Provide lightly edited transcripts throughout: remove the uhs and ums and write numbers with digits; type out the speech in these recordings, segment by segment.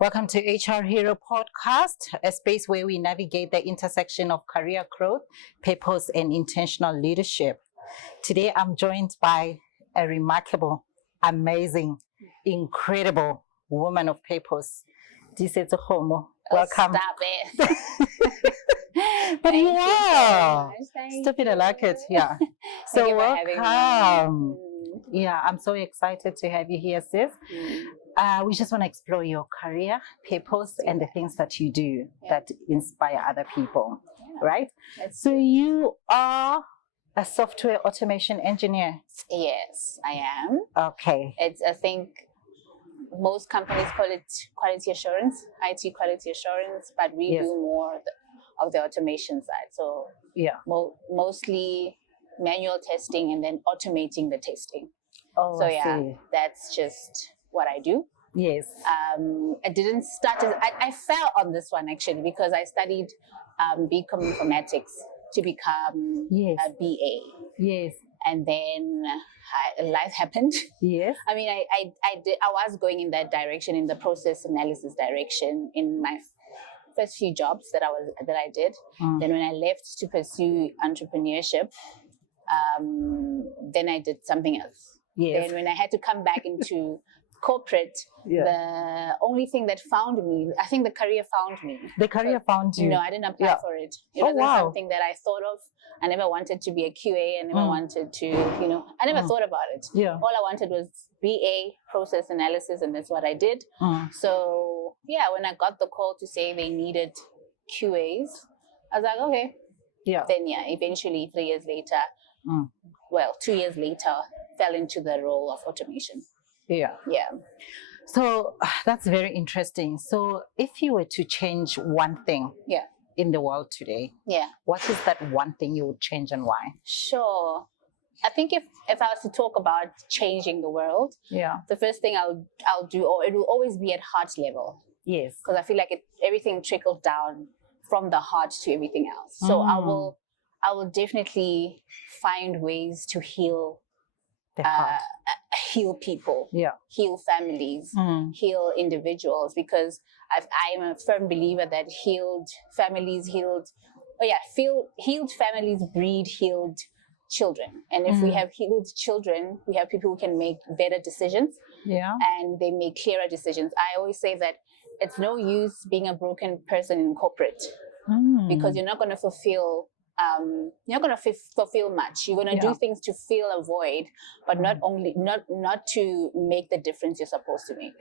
Welcome to HR Hero Podcast, a space where we navigate the intersection of career growth, purpose, and intentional leadership. Today, I'm joined by a remarkable, amazing, incredible woman of purpose, Tiisetso Kgomo. Welcome. Stop it. But you are. So Stop it, I like it. Yeah. So Thank you for having welcome. me. Yeah, I'm so excited to have you here, sis. We just want to explore your career, purpose, and the things that you do that inspire other people, right? So you are a software automation engineer. Yes, I am. Okay. I think most companies call it quality assurance, IT quality assurance, but we do more of the automation side. So mostly manual testing and then automating the testing. Oh, so I see. That's just what I do. Yes. I didn't start as, I fell on this one actually because I studied BCom Informatics to become a BA. Yes. And then life happened. Yes. I mean, I was going in that direction, in the process analysis direction, in my first few jobs that I did. Then when I left to pursue entrepreneurship, then I did something else. Yes. Then when I had to come back into corporate, the only thing that found me, I think the career found me. The career found you? No, I didn't apply for it. It wasn't something that I thought of. I never wanted to be a QA. I never wanted to, I never thought about it. Yeah. All I wanted was BA, process analysis, and that's what I did. So, when I got the call to say they needed QAs, I was like, okay. Yeah. Then, eventually 3 years later, 2 years later, fell into the role of automation. Yeah. Yeah. So that's very interesting. So if you were to change one thing in the world today, what is that one thing you would change and why? Sure. I think if I was to talk about changing the world, the first thing I'll do, or it will always be at heart level. Yes. Because I feel like everything trickles down from the heart to everything else. So I will definitely find ways to heal heal people, heal families, heal individuals, because I am a firm believer that healed families breed healed children. And if we have healed children, we have people who can make better decisions and they make clearer decisions. I always say that it's no use being a broken person in corporate because you're not going to fulfill much. You're going to do things to fill a void, but not to make the difference you're supposed to make.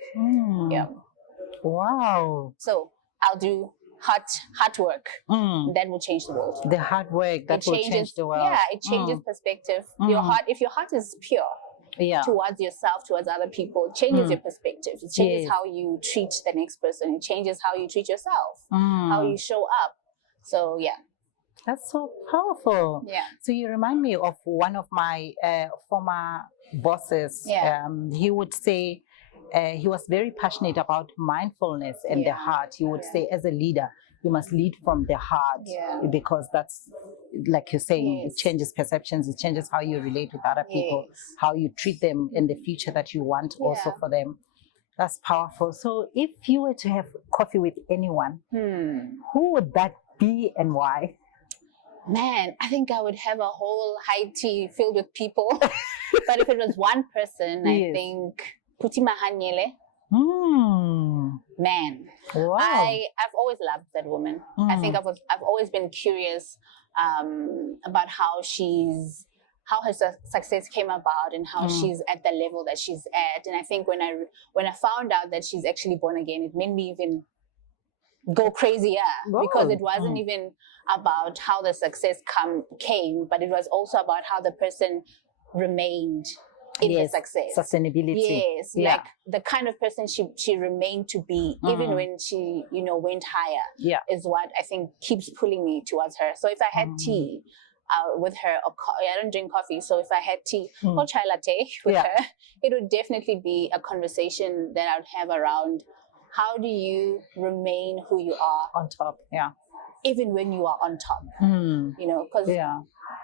Wow. So I'll do hard work. That will change the world. The hard work that will change the world. Yeah, it changes perspective. Your heart, if your heart is pure towards yourself, towards other people, it changes your perspective. It changes how you treat the next person. It changes how you treat yourself, how you show up. So that's so powerful. Yeah. So you remind me of one of my former bosses. He would say he was very passionate about mindfulness and the heart. He would say, as a leader, you must lead from the heart because that's, like you're saying, it changes perceptions. It changes how you relate with other people, how you treat them in the future that you want also for them. That's powerful. So if you were to have coffee with anyone, who would that be and why? Man, I think I would have a whole high tea filled with people. But if it was one person, I think Puti Mahanyele. Man, wow. I've always loved that woman. I think I've always been curious about how her success came about and how she's at the level that she's at. And I think when I found out that she's actually born again, it made me even go crazier because it wasn't even about how the success came, but it was also about how the person remained in the success. Sustainability. Yes, like the kind of person she remained to be, even when she, went higher, is what I think keeps pulling me towards her. So if I had tea with her, I don't drink coffee, so if I had tea or chai latte with her, it would definitely be a conversation that I would have around how do you remain who you are on top, even when you are on top, because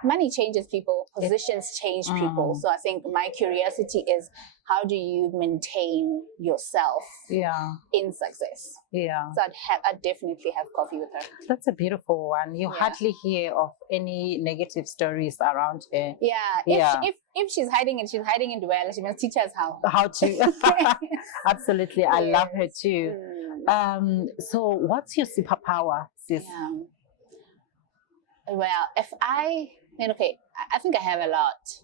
money changes people, positions change people. So I think my curiosity is, how do you maintain yourself in success? Yeah. So I'd definitely have coffee with her. That's a beautiful one. You hardly hear of any negative stories around her. Yeah. If she's hiding it, she's hiding it well. She must teach us how. How to. Absolutely. I love her too. So what's your superpower, sis? Well, I think I have a lot.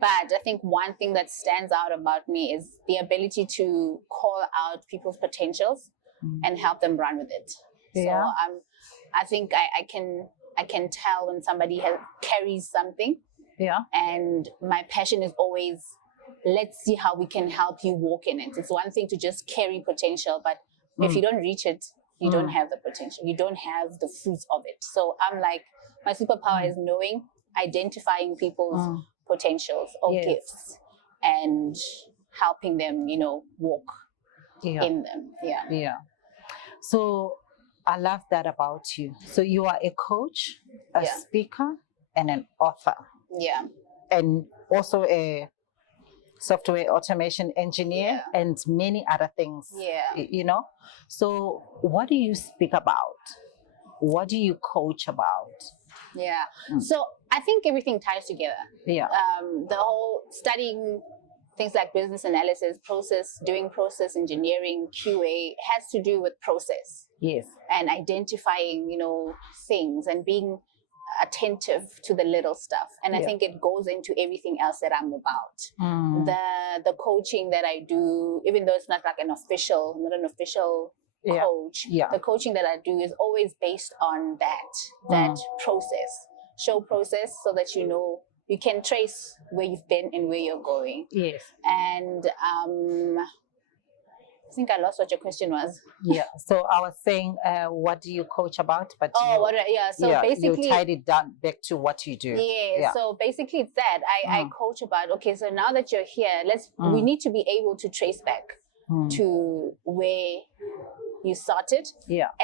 But I think one thing that stands out about me is the ability to call out people's potentials and help them run with it. So I think I can tell when somebody carries something. Yeah. And my passion is always, let's see how we can help you walk in it. It's one thing to just carry potential, but if you don't reach it, you don't have the potential. You don't have the fruits of it. So I'm like, my superpower is knowing, identifying people's potentials or gifts and helping them, walk in them. Yeah. So I love that about you. So you are a coach, a speaker, and an author. Yeah. And also a software automation engineer and many other things. Yeah. So what do you speak about? What do you coach about? Yeah. So I think everything ties together. Yeah. The whole studying things like business analysis, doing process engineering, QA has to do with process. Yes. And identifying, things and being attentive to the little stuff. And I think it goes into everything else that I'm about. The coaching that I do, even though it's not like not an official coach, the coaching that I do is always based on that process, so that you can trace where you've been and where you're going. Yes. And I think I lost what your question was. Yeah. So I was saying, what do you coach about? But so basically you tied it down back to what you do. Yeah. So basically it's that I coach about. Okay, so now that you're here, we need to be able to trace back to where you started,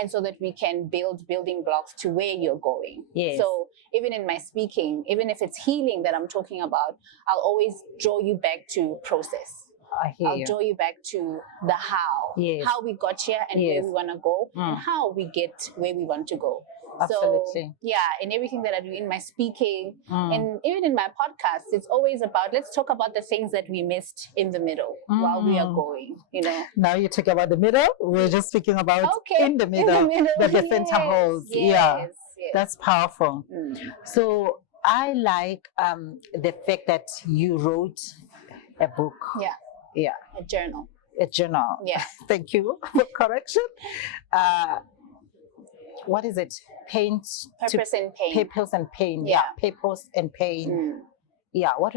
and so that we can build building blocks to where you're going. Yes. So even in my speaking, even if it's healing that I'm talking about, I'll always draw you back to process. I'll draw you back to the how we got here and where we want to go, and how we get where we want to go. Absolutely. So in everything that I do, in my speaking and even in my podcast, it's always about, let's talk about the things that we missed in the middle while we are going, Now you talk about the middle, we're just speaking about in the middle that the center holds. Yes. That's powerful. So I like the fact that you wrote a book. Yeah. A journal. Yeah. Thank you for correction. What is it? Purpose and pain. Purpose and pain. Yeah. Purpose and pain. Yeah. Why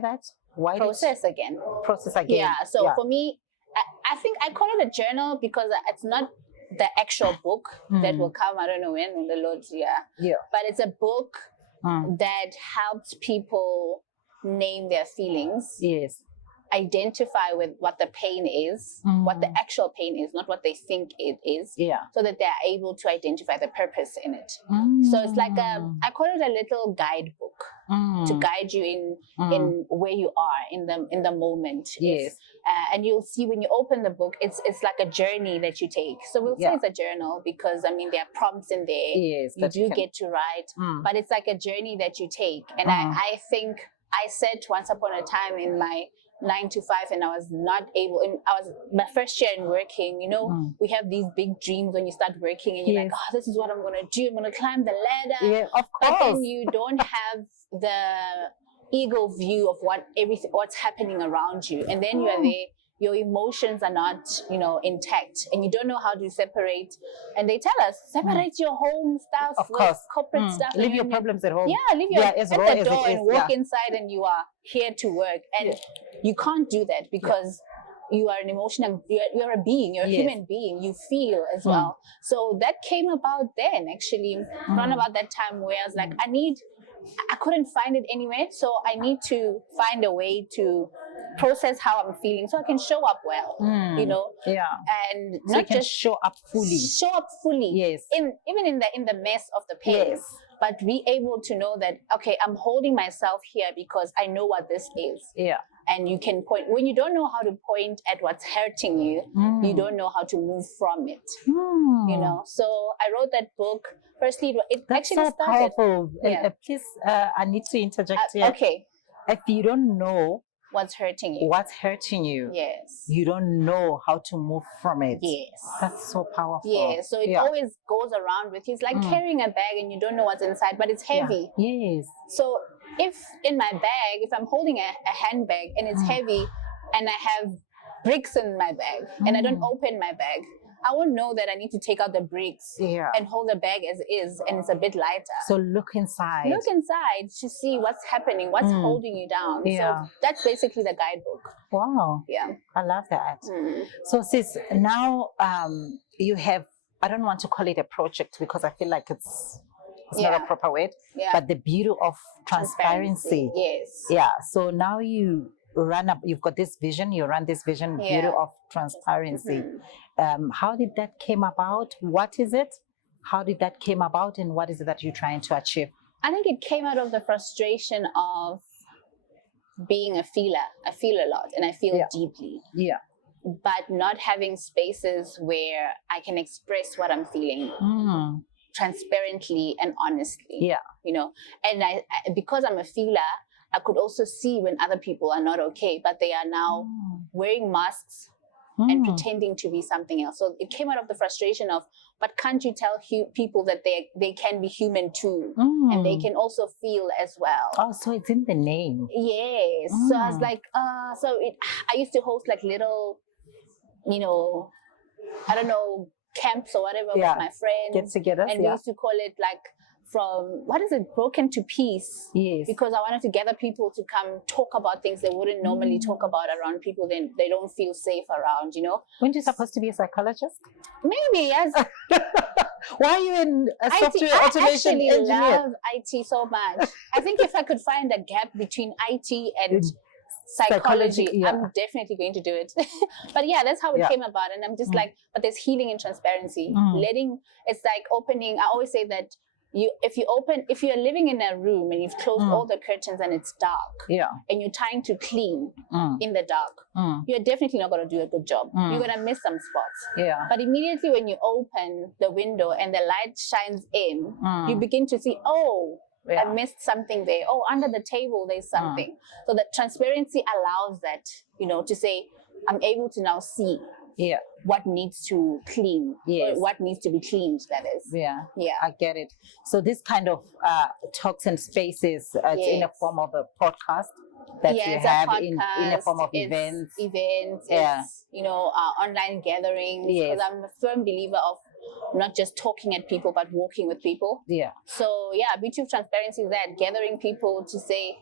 that? Why process again? Process again. Yeah. So for me, I think I call it a journal because it's not the actual book that will come, I don't know when the Lord, but it's a book that helps people name their feelings. Yes. Identify with what the pain is, what the actual pain is, not what they think it is, so that they're able to identify the purpose in it. So it's like I call it a little guidebook to guide you in where you are in the moment. Yes. And you'll see when you open the book, it's like a journey that you take. So we'll say it's a journal because there are prompts in there. Yes, you do get to write, but it's like a journey that you take. And I think I said once upon a time in my 9 to 5, and I was not able, and I was my first year in working, we have these big dreams when you start working and you're like, oh, this is what I'm going to do. I'm going to climb the ladder. Yeah, of course. But then you don't have the ego view of what's happening around you. And then you are there, your emotions are not, intact, and you don't know how to separate. And they tell us, separate your home stuff with corporate stuff. Leave your problems at home. Yeah, leave your at the door and walk inside, and you are here to work. And you can't do that because you are an emotional, you're a being, you're a human being, you feel as well. So that came about then, actually, around about that time where I was like, I couldn't find it anywhere, so I need to find a way to process how I'm feeling so I can show up well, Yeah. And so not just show up fully. Show up fully. Yes. Even in the mess of the pain. Yes. but be able to know that, okay, I'm holding myself here because I know what this is. Yeah. And you can point. When you don't know how to point at what's hurting you, you don't know how to move from it. You know, so I wrote that book. Firstly, it That's actually so started. powerful. Yeah. Please, I need to interject here. Okay. If you don't know what's hurting you, yes, you don't know how to move from it. Yes. That's so powerful. Yeah. So it always goes around with you. It's like carrying a bag and you don't know what's inside, but it's heavy. Yeah. Yes. So if in my bag, if I'm holding a handbag and it's heavy and I have bricks in my bag and I don't open my bag, I won't know that I need to take out the bricks and hold the bag as is, and it's a bit lighter. So look inside. Look inside to see what's happening, what's holding you down. Yeah. So that's basically the guidebook. Wow. Yeah. I love that. So sis, now you have, I don't want to call it a project because I feel like it's not a proper word, but the beauty of transparency. Yes. Yeah. So now you've got this vision, you run this vision, beauty of transparency. How did that came about? What is it? How did that came about, and what is it that you're trying to achieve? I think it came out of the frustration of being a feeler. I feel a lot and I feel deeply. Yeah. But not having spaces where I can express what I'm feeling transparently and honestly. Yeah. You know, and I because I'm a feeler, I could also see when other people are not okay, but they are now wearing masks and pretending to be something else. So it came out of the frustration of, but can't you tell people that they can be human too, and they can also feel as well? Oh, so it's in the name. Yes. So I was like, I used to host like little, you know, I don't know, camps or whatever with my friends. Get together. And we used to call it like broken to peace. Yes. Because I wanted to gather people to come talk about things they wouldn't normally talk about around people. Then they don't feel safe around, you know. Weren't you supposed to be a psychologist? Maybe, yes. Why are you in a software automation engineer? I love IT so much. I think if I could find a gap between IT and psychology, I'm definitely going to do it. But yeah, that's how it came about. And I'm just like, but there's healing in transparency. It's like opening. I always say that if you're living in a room and you've closed all the curtains and it's dark, and you're trying to clean in the dark, you're definitely not going to do a good job. You're going to miss some spots. But immediately when you open the window and the light shines in, you begin to see, I missed something there. Oh, under the table, there's something. So that transparency allows that, you know, to say, I'm able to now see what needs to clean, or what needs to be cleaned, that is. Yeah, I get it. So this kind of talks and spaces, it's in a form of a podcast that you have in a form of events. It's, you know, online gatherings. Because I'm a firm believer of not just talking at people, but walking with people. Yeah. So yeah, beauty of transparency is that gathering people to say,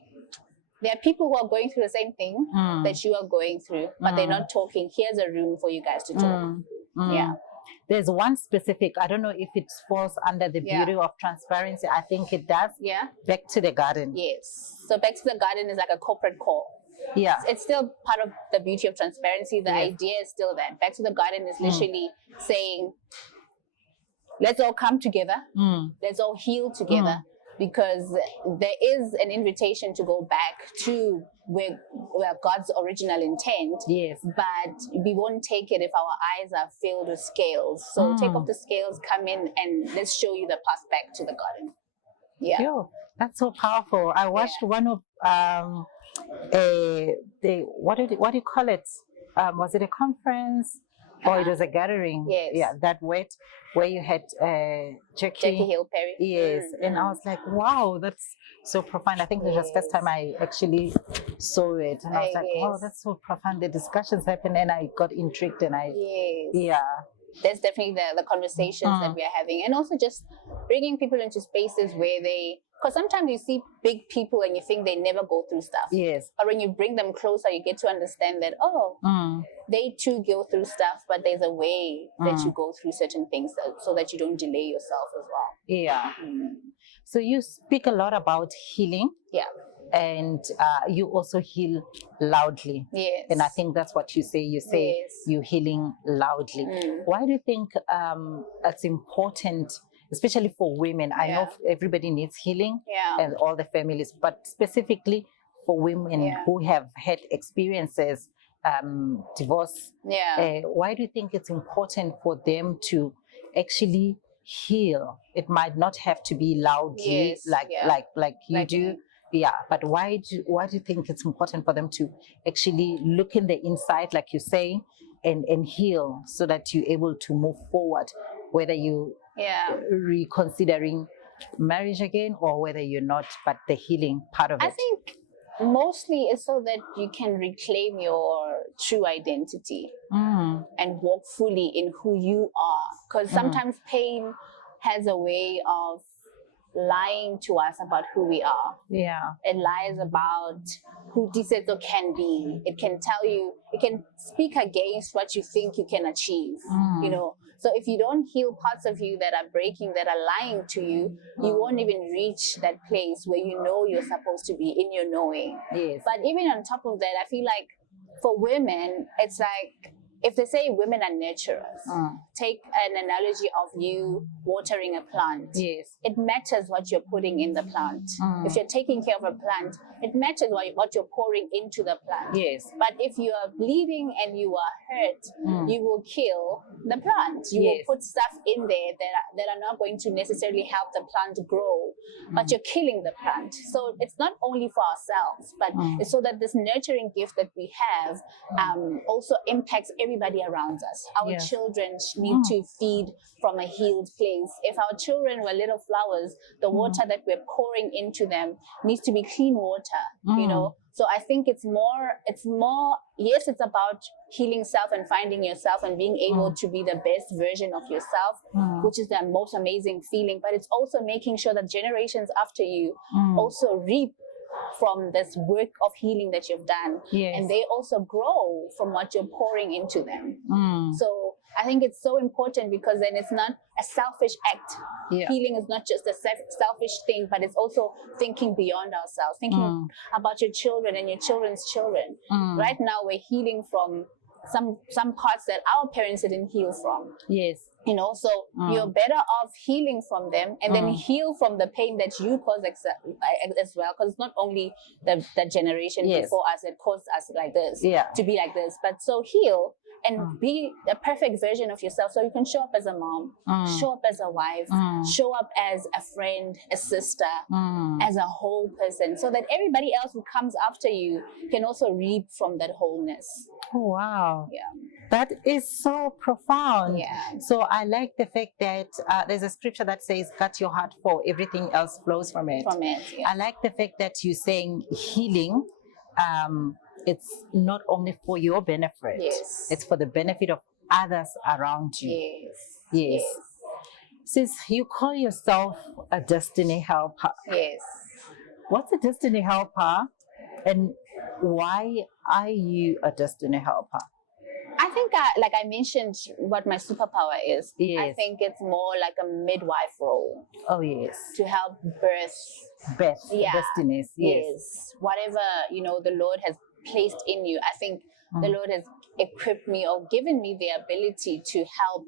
there are people who are going through the same thing that you are going through, but they're not talking. Here's a room for you guys to talk. Yeah. There's one specific, I don't know if it falls under the beauty of transparency. I think it does. Yeah. Back to the garden. Yes. So back to the garden is like a corporate call. Yeah. It's still part of the beauty of transparency. The idea is still that. Back to the garden is literally saying, let's all come together. Let's all heal together. Because there is an invitation to go back to where God's original intent. Yes. But we won't take it if our eyes are filled with scales. So take off the scales, come in, and let's show you the path back to the garden. Yeah. Yo, that's so powerful. I watched one of what do you call it? Was it a conference? Or it was a gathering. Yes. Yeah, that word where you had Jackie Hill Perry. Yes. And I was like, wow, that's so profound. I think it was the first time I actually saw it. And I was like, wow, that's so profound. The discussions happened and I got intrigued and that's definitely the conversations that we are having. And also just bringing people into spaces where because sometimes you see big people and you think they never go through stuff. Yes. But when you bring them closer, you get to understand that, they too go through stuff, but there's a way that you go through certain things so that you don't delay yourself as well. Yeah. So you speak a lot about healing. Yeah. And you also heal loudly. Yes. And I think that's what you say. You say you're healing loudly. Why do you think it's important, especially for women. I know everybody needs healing and all the families, but specifically for women who have had experiences, divorce, why do you think it's important for them to actually heal? It might not have to be loudly like you do. Yeah, but why do you think it's important for them to actually look in the inside, like you say, and heal, so that you're able to move forward, whether you reconsidering marriage again or whether you're not, but the healing part of it? I think mostly it's so that you can reclaim your true identity and walk fully in who you are. Because sometimes pain has a way of lying to us about who we are. Yeah. It lies about who Tiisetso can be. It can tell you, it can speak against what you think you can achieve, you know. So if you don't heal parts of you that are breaking, that are lying to you, you won't even reach that place where you know you're supposed to be in your knowing. Yes. But even on top of that, I feel like for women, it's like, if they say women are nurturers, take an analogy of you watering a plant. Yes. It matters what you're putting in the plant. If you're taking care of a plant, it matters what you're pouring into the plant. Yes. But if you are bleeding and you are hurt, you will kill the plant. You will put stuff in there that are not going to necessarily help the plant grow, but you're killing the plant. So it's not only for ourselves, but it's so that this nurturing gift that we have also impacts everybody around us. Our children need to feed from a healed place. If our children were little flowers, the water that we're pouring into them needs to be clean water, you know. So I think it's more, yes, it's about healing self and finding yourself and being able to be the best version of yourself, which is the most amazing feeling. But it's also making sure that generations after you also reap from this work of healing that you've done. Yes. And they also grow from what you're pouring into them. So I think it's so important, because then it's not a selfish act. Healing is not just a selfish thing, but it's also thinking beyond ourselves, thinking about your children and your children's children. Right now, we're healing from some parts that our parents didn't heal from. Yes. You know, so you're better off healing from them and then heal from the pain that you caused as well. Because it's not only the generation before us that caused us like this, to be like this, but so heal and be a perfect version of yourself, so you can show up as a mom, show up as a wife, show up as a friend, a sister, as a whole person, so that everybody else who comes after you can also reap from that wholeness. Oh, wow. Yeah. That is so profound. Yeah. So I like the fact that there's a scripture that says, "Cut your heart, for everything else flows from it." I like the fact that you're saying healing. It's not only for your benefit. Yes. It's for the benefit of others around you. Yes. Since you call yourself a destiny helper. Yes. What's a destiny helper, and why are you a destiny helper? I think, like I mentioned, what my superpower is. Yes. I think it's more like a midwife role. Oh, yes. To help birth. Destinies. Yes. Whatever, you know, the Lord has placed in you. I think the Lord has equipped me or given me the ability to help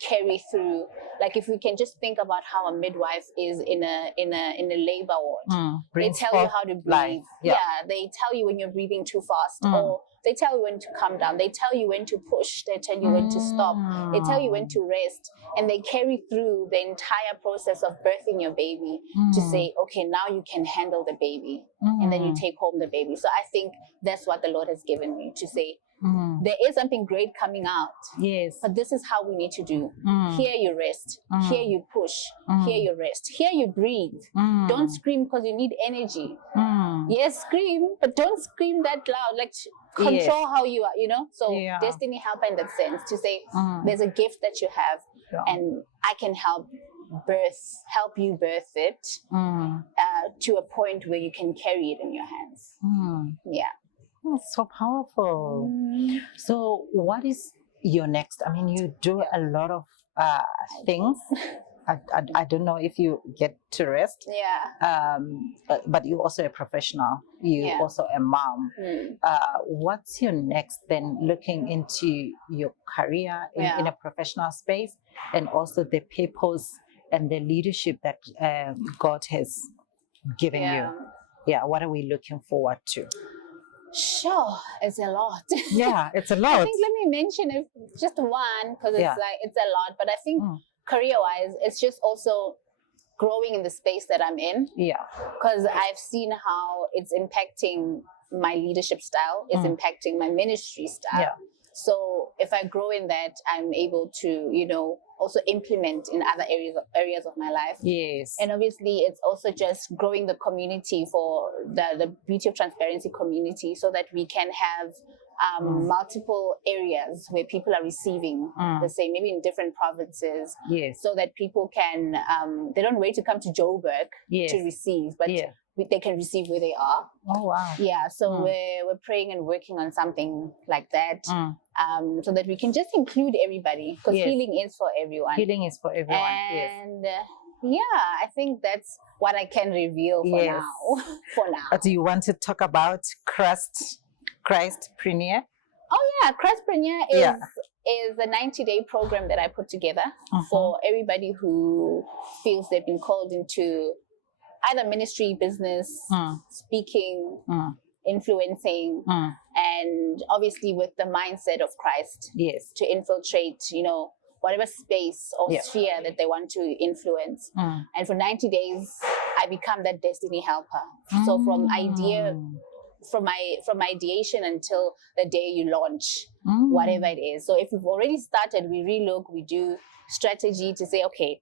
carry through. Like, if we can just think about how a midwife is in a labor ward, they tell you how to breathe. They tell you when you're breathing too fast, or they tell you when to come down. They tell you when to push. They tell you when to stop. They tell you when to rest. And they carry through the entire process of birthing your baby to say, okay, now you can handle the baby. And then you take home the baby. So I think that's what the Lord has given me, to say, there is something great coming out. Yes. But this is how we need to do. Here you rest. Here you push. Here you rest. Here you breathe. Don't scream because you need energy. Yes, scream, but don't scream that loud. Like, control how you are, you know? So destiny helper in that sense, to say there's a gift that you have and I can help you birth it to a point where you can carry it in your hands. Yeah. Oh, so powerful. So what is your next? I mean, you do a lot of things. I don't know if you get to rest. But you're also a professional. You're also a mom. What's your next then, looking into your career in a professional space, and also the purpose and the leadership that God has given you. Yeah, what are we looking forward to? Sure, it's a lot. Yeah, it's a lot. I think let me mention just one, because it's a lot. But I think career-wise, it's just also growing in the space that I'm in. Yeah. Because I've seen how it's impacting my leadership style, it's impacting my ministry style. Yeah. So if I grow in that, I'm able to, also implement in other areas of my life. Yes. And obviously, it's also just growing the community for the Beauty of Transparency community, so that we can have multiple areas where people are receiving the same, maybe in different provinces. Yes. So that people can, they don't wait to come to Joburg to receive, but they can receive where they are. Oh, wow. Yeah, so we're praying and working on something like that, so that we can just include everybody, because healing is for everyone. Healing is for everyone, and I think that's what I can reveal for now. For now. Do you want to talk about Christpreneur? Oh yeah, Christpreneur is a 90-day program that I put together for everybody who feels they've been called into either ministry, business, speaking, influencing, and obviously with the mindset of Christ. Yes. To infiltrate, whatever space or sphere that they want to influence. And for 90 days, I become that destiny helper. So from ideation until the day you launch, whatever it is. So if we've already started, we relook, we do strategy to say, okay,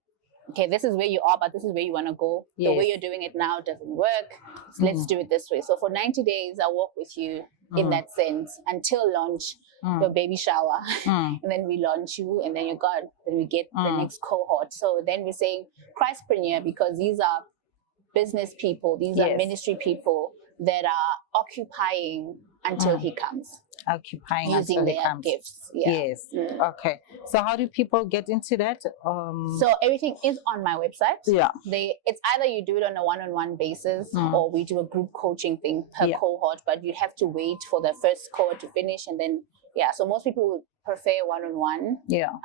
this is where you are, but this is where you want to go. The way you're doing it now doesn't work. So let's do it this way. So for 90 days, I'll walk with you in that sense until launch, the baby shower. And then we launch you, and then you're gone. Then we get the next cohort. So then we're saying Christpreneur, because these are business people, these are ministry people that are occupying until he comes. Occupying using until their he comes. Gifts. Yes. Okay. So how do people get into that? So everything is on my website. Yeah. It's either you do it on a one-on-one basis, or we do a group coaching thing per cohort, but you have to wait for the first cohort to finish, and then so most people would prefer one-on-one. Yeah.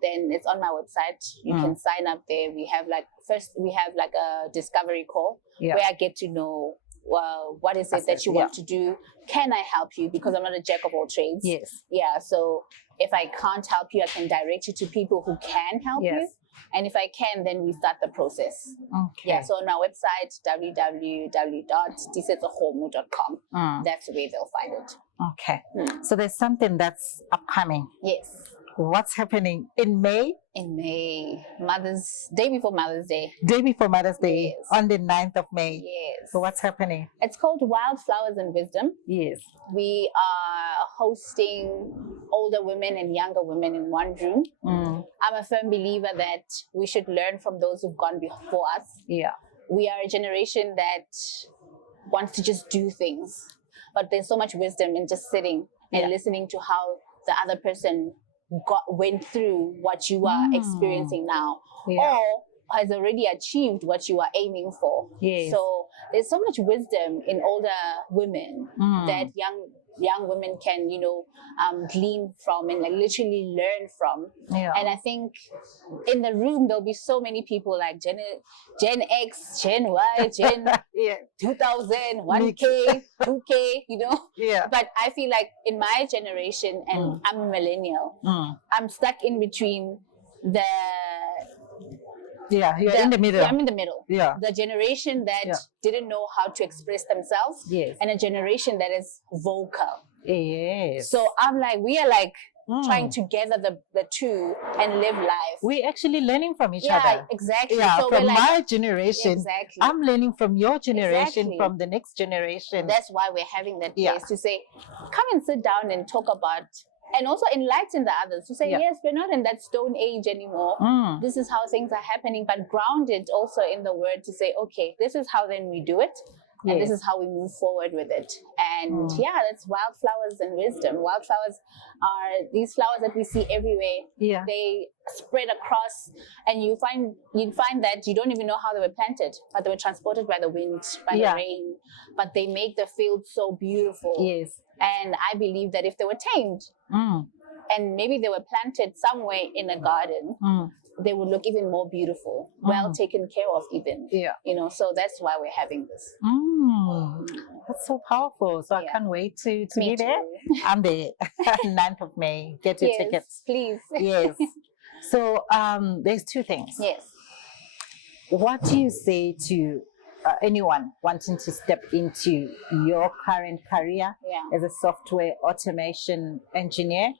Then it's on my website. You can sign up there. We have like a discovery call where I get to know, well, what is it that you want to do? Can I help you? Because I'm not a jack of all trades. Yes. Yeah. So if I can't help you, I can direct you to people who can help you. And if I can, then we start the process. Okay. Yeah. So on our website, www.tiisetsokgomo.com. That's where they'll find it. Okay. So there's something that's upcoming. Yes. What's happening in May? In May, day before Mother's Day. Day before Mother's Day, Yes. on the 9th of May. Yes. So what's happening? It's called Wildflowers and Wisdom. Yes. We are hosting older women and younger women in one room. I'm a firm believer that we should learn from those who've gone before us. Yeah. We are a generation that wants to just do things, but there's so much wisdom in just sitting and listening to how the other person went through what you are experiencing now, or has already achieved what you are aiming for. Yes. So there's so much wisdom in older women that young women can, glean from and like literally learn from. Yeah. And I think in the room there'll be so many people like Gen X, Gen Y, Gen 2000, 1K, 2K, Yeah. But I feel like in my generation, and I'm a millennial, I'm stuck in between the you're in the middle. Yeah, I'm in the middle. Yeah. The generation that didn't know how to express themselves. Yes. And a generation that is vocal. Yes. So we are like trying to gather the two and live life. We're actually learning from each Yeah, other. exactly. Yeah, So from we're my generation. Exactly. I'm learning from your generation, Exactly. from the next generation. That's why we're having that place to say, come and sit down and talk about, and also enlighten the others to say, yes, we're not in that stone age anymore. This is how things are happening, but grounded also in the word to say, okay, this is how then we do it. And this is how we move forward with it. And that's wildflowers and wisdom. Wildflowers are these flowers that we see everywhere. Yeah. They spread across, and you'd find that you don't even know how they were planted, but they were transported by the wind, by the rain. But they make the field so beautiful. Yes. And I believe that if they were tamed, and maybe they were planted somewhere in a garden, they would look even more beautiful, well taken care of even. Yeah. You know, so that's why we're having this. That's so powerful. So I can't wait to be there. I'm there. 9th of May. Get your tickets. Please. Yes. So there's two things. Yes. What do you say to anyone wanting to step into your current career as a software automation engineer?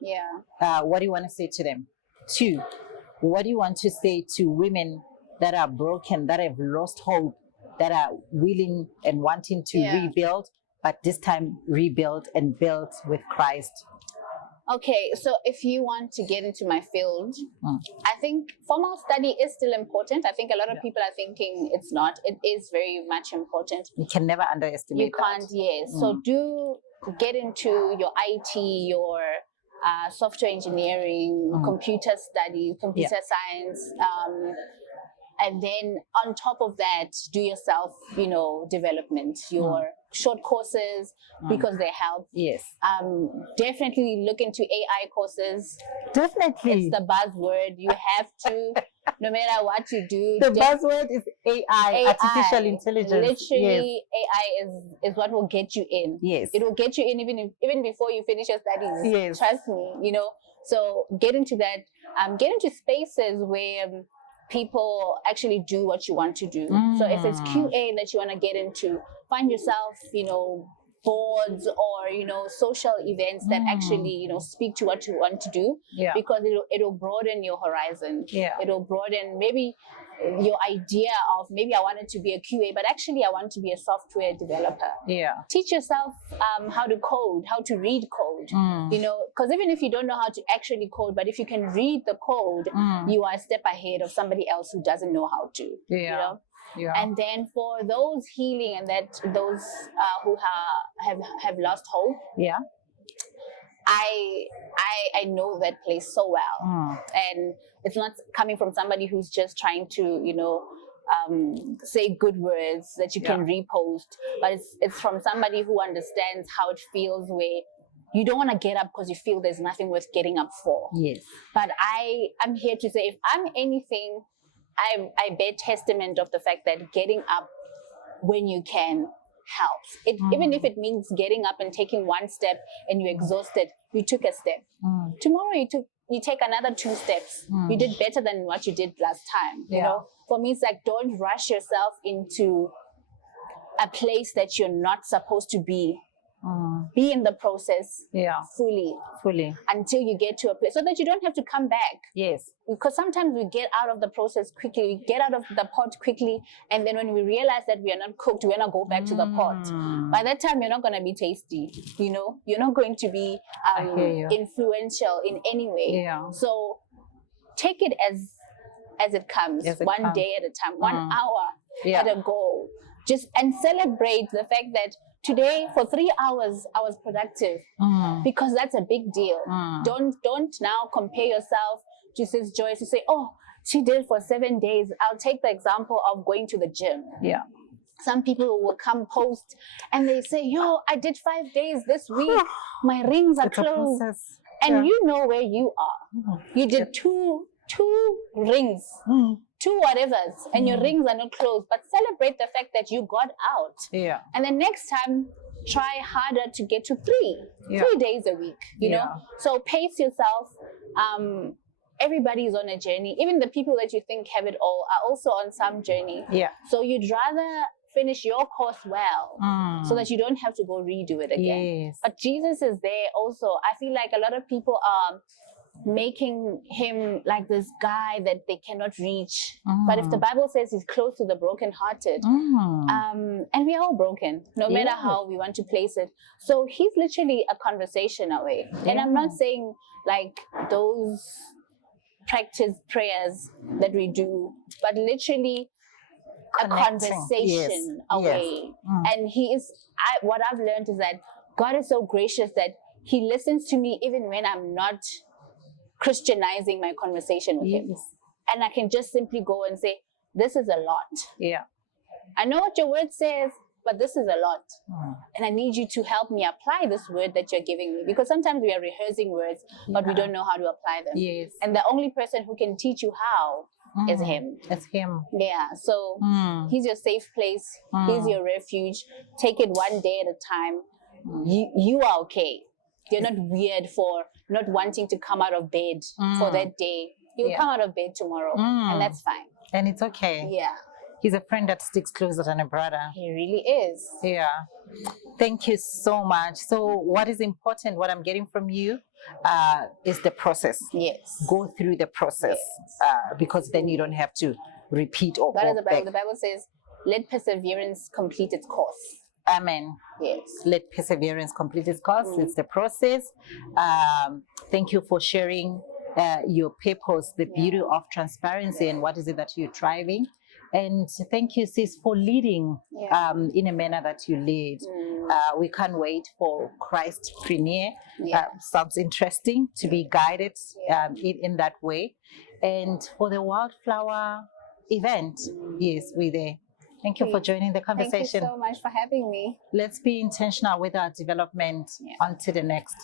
What do you want to say to them? 2, what do you want to say to women that are broken, that have lost hope, that are willing and wanting to rebuild, but this time rebuild and build with Christ? Okay, so if you want to get into my field, I think formal study is still important. I think a lot of people are thinking it's not. It is very much important. You can never underestimate You can't, yes. So do get into your IT, your software engineering, computer studies, computer science, and then on top of that, do your self, development, your short courses, because they help. Yes. Definitely look into AI courses. Definitely. It's the buzzword. You have to, no matter what you do. The buzzword is AI, artificial intelligence. Literally, AI is what will get you in. Yes. It will get you in even before you finish your studies. Yes. Trust me, So get into that. Get into spaces where people actually do what you want to do. So if it's QA that you want to get into, find yourself, boards or social events that actually speak to what you want to do, because it'll broaden your horizon. It'll broaden maybe your idea of maybe I wanted to be a QA, but actually I want to be a software developer. Teach yourself how to code, how to read code, because even if you don't know how to actually code, but if you can read the code, you are a step ahead of somebody else who doesn't know how to. And then for those healing and those who have lost hope, I know that place so well, and it's not coming from somebody who's just trying to say good words that you can repost, but it's from somebody who understands how it feels, where you don't want to get up because you feel there's nothing worth getting up for. Yes. But I'm here to say, if I'm anything, I bear testament of the fact that getting up when you can helps. Even if it means getting up and taking one step and you're exhausted, you took a step. Tomorrow you take another 2 steps. You did better than what you did last time. You know, for me, it's like, don't rush yourself into a place that you're not supposed to be. Be in the process fully until you get to a place, so that you don't have to come back. Yes. Because sometimes we get out of the process quickly, we get out of the pot quickly, and then when we realize that we are not cooked, we're not go back to the pot. By that time, you're not going to be tasty. You're not going to be influential in any way. So take it as it comes, one day at a time, 1 hour at a go. And celebrate the fact that today, for 3 hours, I was productive, because that's a big deal. Don't now compare yourself to Sis Joyce to say, oh, she did it for 7 days. I'll take the example of going to the gym. Some people will come post and they say, yo, I did 5 days this week. My rings are closed. And you know where you are. You did two rings. 2 whatevers, and your rings are not closed, but celebrate the fact that you got out. And then next time, try harder to get to 3 days a week, you know? So pace yourself. Everybody is on a journey. Even the people that you think have it all are also on some journey. So you'd rather finish your course well, so that you don't have to go redo it again. But Jesus is there also. I feel like a lot of people are making him like this guy that they cannot reach. But if the Bible says he's close to the brokenhearted, and we are all broken, no matter how we want to place it. So he's literally a conversation away. And I'm not saying like those practice prayers that we do, but literally a conversation away. And what I've learned is that God is so gracious that he listens to me even when I'm not Christianizing my conversation with him. And I can just simply go and say, this is a lot. I know what your word says, but this is a lot. And I need you to help me apply this word that you're giving me, because sometimes we are rehearsing words, but we don't know how to apply them. Yes. And the only person who can teach you how is him. It's him. Yeah. So he's your safe place. He's your refuge. Take it one day at a time. You are okay. You're not weird for not wanting to come out of bed for that day. You'll come out of bed tomorrow, and that's fine. And it's okay. Yeah. He's a friend that sticks closer than a brother. He really is. Yeah. Thank you so much. So what is important, what I'm getting from you, is the process. Yes. Go through the process, because then you don't have to repeat or That go is the Bible. back. The Bible says, let perseverance complete its course. Amen. Yes. Let perseverance complete its course. It's the process. Thank you for sharing your purpose, the beauty of transparency, and what is it that you're driving. And thank you, sis, for leading in a manner that you lead. We can't wait for Christpreneur. Sounds interesting to be guided in that way. And for the Wildflower event, yes, we're there. Thank you for joining the conversation. Thank you so much for having me. Let's be intentional with our development. Until the next.